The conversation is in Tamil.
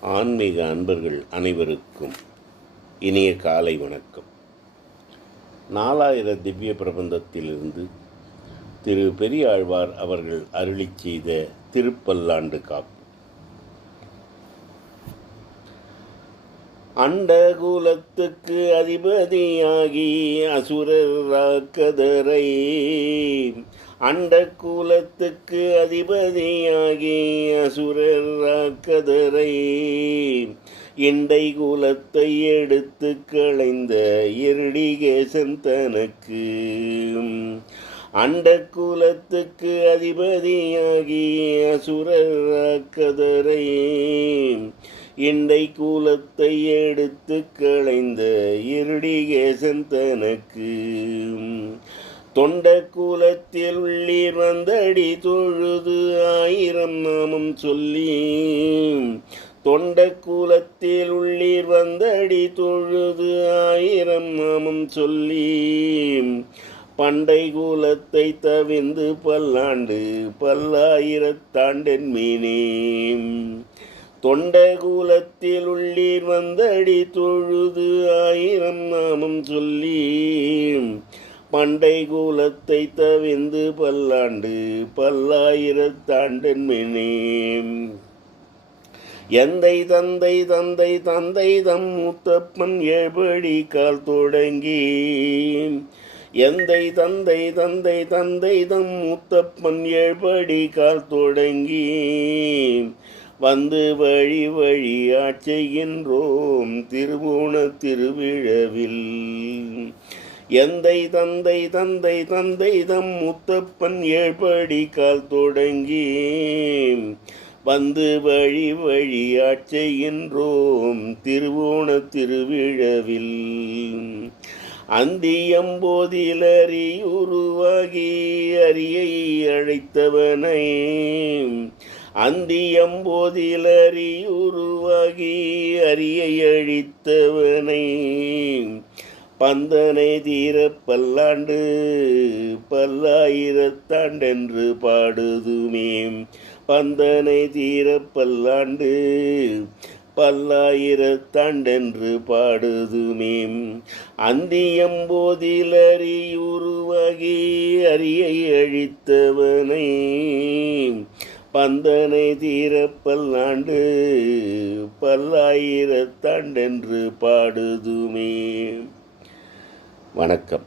ஆன்மீக அன்பர்கள் அனைவருக்கும் இனிய காலை வணக்கம். நாலாயிர திவ்ய பிரபந்தத்திலிருந்து திரு பெரியாழ்வார் அவர்கள் அருளிச் செய்த திருப்பல்லாண்டு காப்பு. அண்டகுலத்துக்கு அதிபதியாகி அசுரர் ராக்கதரை அண்டகுலத்துக்கு அதிபதியாகி அசுரர் ராக்கதரை இண்டை கூலத்தை எடுத்து களைந்த இருடிகேசன் தனக்கு. அண்டகுலத்துக்கு அதிபதியாகி அசுரர் ராக்கதரை இண்டை கூலத்தை எடுத்து களைந்த இருடிகேசன் தனக்கு. தொண்ட கூலத்தில் உள்ளீர் வந்தடி தொழுது ஆயிரம் நாமம் சொல்லி. தொண்ட கூலத்தில் உள்ளீர் வந்தடி தொழுது ஆயிரம் நாமம் சொல்லி. பண்டை கூலத்தை தவிந்து பல்லாண்டு பல்லாயிரத்தாண்டென் மீனே. தொண்ட கூலத்தில் உள்ளீர் வந்தடி தொழுது ஆயிரம் நாமம் சொல்லி. பண்டை கூலத்தை தவிந்து பல்லாண்டு பல்லாயிரத்தாண்டன் மினே எந்தை தந்தை தந்தை தந்தை தம் மூத்தப்பன் ஏழ்படி கால் தொடங்கி. எந்தை தந்தை தந்தை தந்தை தம் மூத்தப்பன் ஏழ்படி கால் தொடங்கி. வந்து வழி வழி ஆட்சியின்றோம் திருவோண திருவிழவில். எந்தை தந்தை தந்தை தந்தை தம் முத்தப்பன் ஏழ்படி கால் தொடங்கி வந்து வழி வழி செய்கின்றோம் திருவோண திருவிழவில். அந்தியம்போதில் அறியுருவாகி அரியை அழைத்தவனை. அந்தியம்போதில் அறியுருவாகி அரியை அழித்தவனை. பந்தனை தீர பல்லாண்டு பல்லாயிரத்தாண்டென்று பாடுதுமே. பந்தனை தீர பல்லாண்டு பல்லாயிரத்தாண்டென்று பாடுதுமே. அந்தியம் அந்தியம்போதில் அறியுருவாகி அரியை அழித்தவனை பந்தனை தீர பல்லாண்டு பல்லாயிரத்தாண்டென்று பாடுதுமே. வணக்கம்.